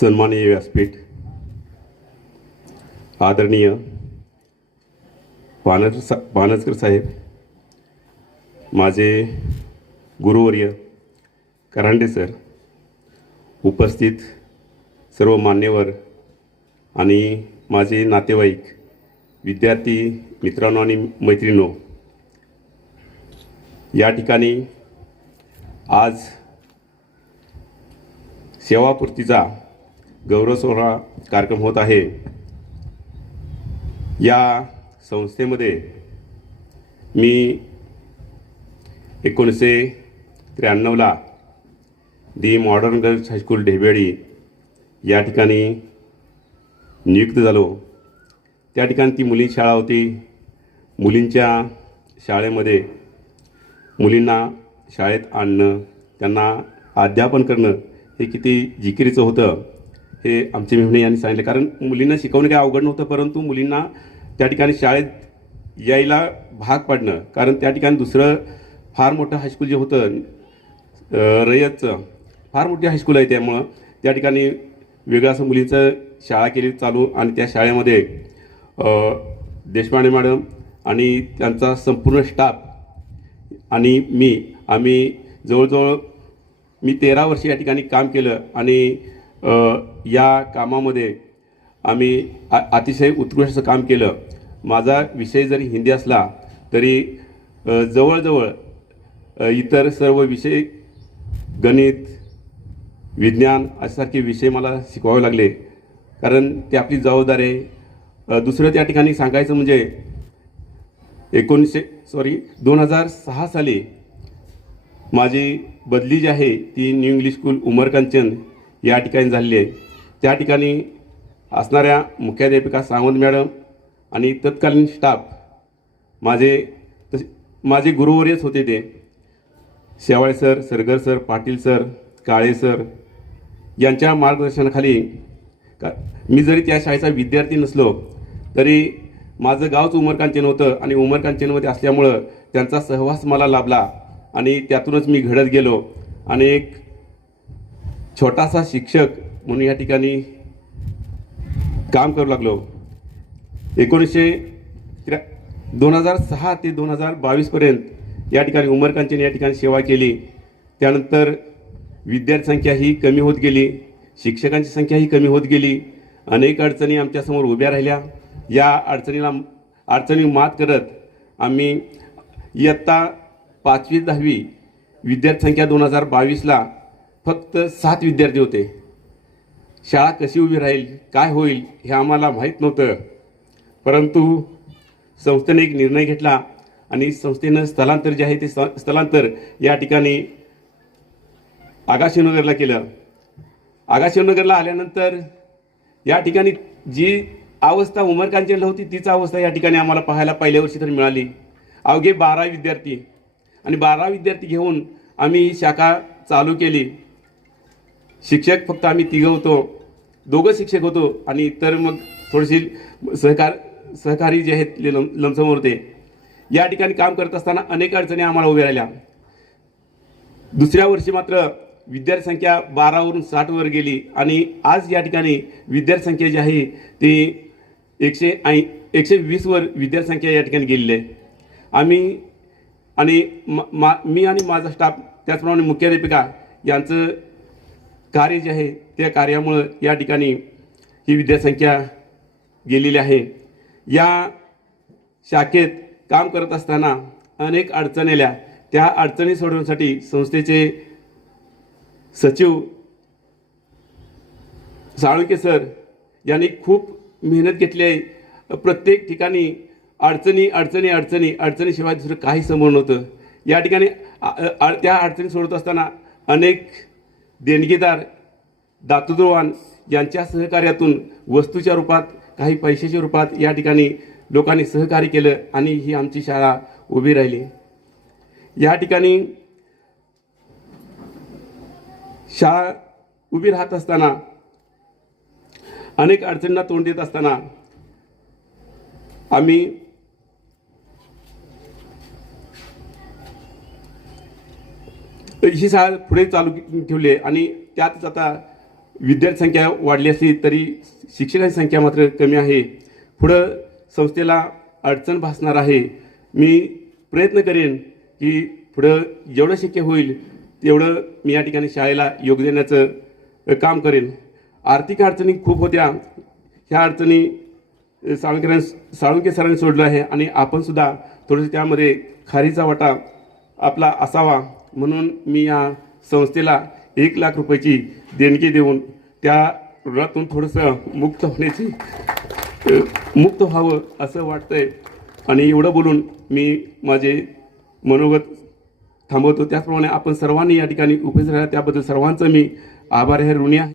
सन्माननीय व्यासपीठ आदरणीय पानस सा पानसकर साहेब माझे गुरुवर्य करांडे सर उपस्थित सर्व मान्यवर आणि माझे नातेवाईक विद्यार्थी मित्रांनो आणि मैत्रिणो या ठिकाणी आज सेवापूर्तीचा गौरव सोहळा कार्यक्रम होत आहे. या संस्थेमध्ये मी एकोणीसशे त्र्याण्णवला the modern girls high school Dhebeli या ठिकाणी नियुक्त झालो. त्या ठिकाणी ती मुली शाळा होती. मुलींच्या शाळेमध्ये मुलींना शाळेत आणणं त्यांना अध्यापन करणं हे किती जिकिरीचं होतं. हे आमचे मेमणे यांनी सांगितले. कारण मुलींना शिकवणं काही अवघड नव्हतं परंतु मुलींना त्या ठिकाणी शाळेत यायला भाग पाडणं. कारण त्या ठिकाणी दुसरं फार मोठं हायस्कूल जे होतं रयतचं फार मोठी हायस्कूल आहे त्यामुळं त्या ठिकाणी वेगळं असं मुलींचं शाळा केली चालू आणि त्या शाळेमध्ये देशपांडे मॅडम आणि त्यांचा संपूर्ण स्टाफ आणि मी आम्ही जवळजवळ मी तेरा वर्ष या ठिकाणी काम केलं आणि या कामामध्ये आम्ही आ अतिशय उत्कृष्ट असं काम केलं. माझा विषय जरी हिंदी असला तरी जवळजवळ इतर सर्व विषय गणित विज्ञान अशासारखे विषय मला शिकवावे लागले. कारण ते आपली जबाबदारी आहे. दुसरं त्या ठिकाणी सांगायचं म्हणजे एकोणीसशे सॉरी दोन हजार सहा साली माझी बदली जी आहे ती न्यू इंग्लिश स्कूल उमरकांचन या ठिकाणी झालेली आहे. त्या ठिकाणी असणाऱ्या मुख्याध्यापिका सावंत मॅडम आणि तत्कालीन स्टाफ माझे तसे माझे गुरुवर्यच होते ते. Shewale sir Sargar sir Patil sir Kale sir यांच्या मार्गदर्शनाखाली का मी जरी त्या शाळेचा विद्यार्थी नसलो तरी माझं गावच उमरकांचन होतं आणि उमरकांचनमध्ये असल्यामुळं त्यांचा सहवास मला लाभला आणि त्यातूनच मी घडत गेलो आणि एक छोटासा शिक्षक म्हणून या ठिकाणी काम करू लागलो. एकोणीसशे त्र्या दोन हजार सहा ते दोन हजार बावीसपर्यंत या ठिकाणी उमरकांचन या ठिकाणी सेवा केली. त्यानंतर विद्यार्थी संख्या ही कमी होत गेली शिक्षकांची संख्या ही कमी होत गेली. अनेक अडचणी आमच्यासमोर उभ्या राहिल्या. या अडचणीला अडचणी मात करत आम्ही इयत्ता पाचवी दहावी विद्यार्थी संख्या दोन हजार बावीसला फक्त सात विद्यार्थी होते. शाळा कशी उभी राहील काय होईल हे आम्हाला माहीत नव्हतं. परंतु संस्थेने एक निर्णय घेतला आणि संस्थेनं स्थलांतर जे आहे ते स्थलांतर या ठिकाणी आगाशिवनगरला केलं. आगाशिवनगरला आल्यानंतर या ठिकाणी जी अवस्था उमरकांचनला होती तीच अवस्था या ठिकाणी आम्हाला पाहायला पहिल्या वर्षी तर मिळाली. अवघे बारा विद्यार्थी. आणि बारा विद्यार्थी घेऊन आम्ही शाखा चालू केली. शिक्षक फक्त आम्ही तिघं होतो. दोघं शिक्षक होतो आणि इतर मग थोडीशी सहकार सहकारी जे आहेत लम लमसमोर होते. या ठिकाणी काम करत असताना अनेक अडचणी आम्हाला उभ्या राहिल्या. दुसऱ्या वर्षी मात्र विद्यार्थी संख्या बारावरून साठवर गेली आणि आज या ठिकाणी विद्यार्थी संख्या जी आहे ती एकशे ऐं एकशे वीसवर विद्यार्थी संख्या या ठिकाणी गेलेली आहे. आम्ही आणि मा मा मी आणि माझा स्टाफ त्याचप्रमाणे मुख्याध्यापिका यांचं कार्य जे आहे त्या कार्यामुळं या ठिकाणी ही विद्यासंख्या गेलेली आहे. या शाखेत काम करत असताना अनेक अडचणी आल्या. त्या अडचणी सोडवण्यासाठी संस्थेचे सचिव साळुंके सर यांनी खूप मेहनत घेतली आहे. प्रत्येक ठिकाणी अडचणी अडचणी अडचणी अडचणीशिवाय दुसरं काही समोर नव्हतं. या ठिकाणी त्या अडचणी सोडत असताना अनेक देणगीदार दातुद्रवान यांच्या सहकार्यातून वस्तूच्या रूपात काही पैशाच्या रूपात या ठिकाणी लोकांनी सहकार्य केलं आणि ही आमची शाळा उभी राहिली. या ठिकाणी शाळा उभी राहत असताना अनेक अडचणींना तोंड देत असताना आम्ही ही शाळा पुढे चालू ठेवली आहे आणि त्यातच आता विद्यार्थी संख्या वाढली असली तरी शिक्षकांची संख्या मात्र कमी आहे. पुढं संस्थेला अडचण भासणार आहे. मी प्रयत्न करेन की पुढं जेवढं शक्य होईल तेवढं मी या ठिकाणी शाळेला योग देण्याचं काम करेन. आर्थिक अडचणी खूप होत्या. ह्या अडचणी अ, साळुंके सरांनी सोडलं आहे आणि आपणसुद्धा थोडंसं त्यामध्ये खारीचा वाटा आपला असावा. म्हणून मी या संस्थेला एक लाख रुपयाची देणगी देऊन त्या ऋणातून थोडंसं मुक्त होण्याची मुक्त व्हावं असं वाटतंय. आणि एवढं बोलून मी माझे मनोगत थांबवतो. त्याचप्रमाणे आपण सर्वांनी या ठिकाणी उपस्थित राहिला त्याबद्दल सर्वांचं मी आभार आहे. ऋणी आहे.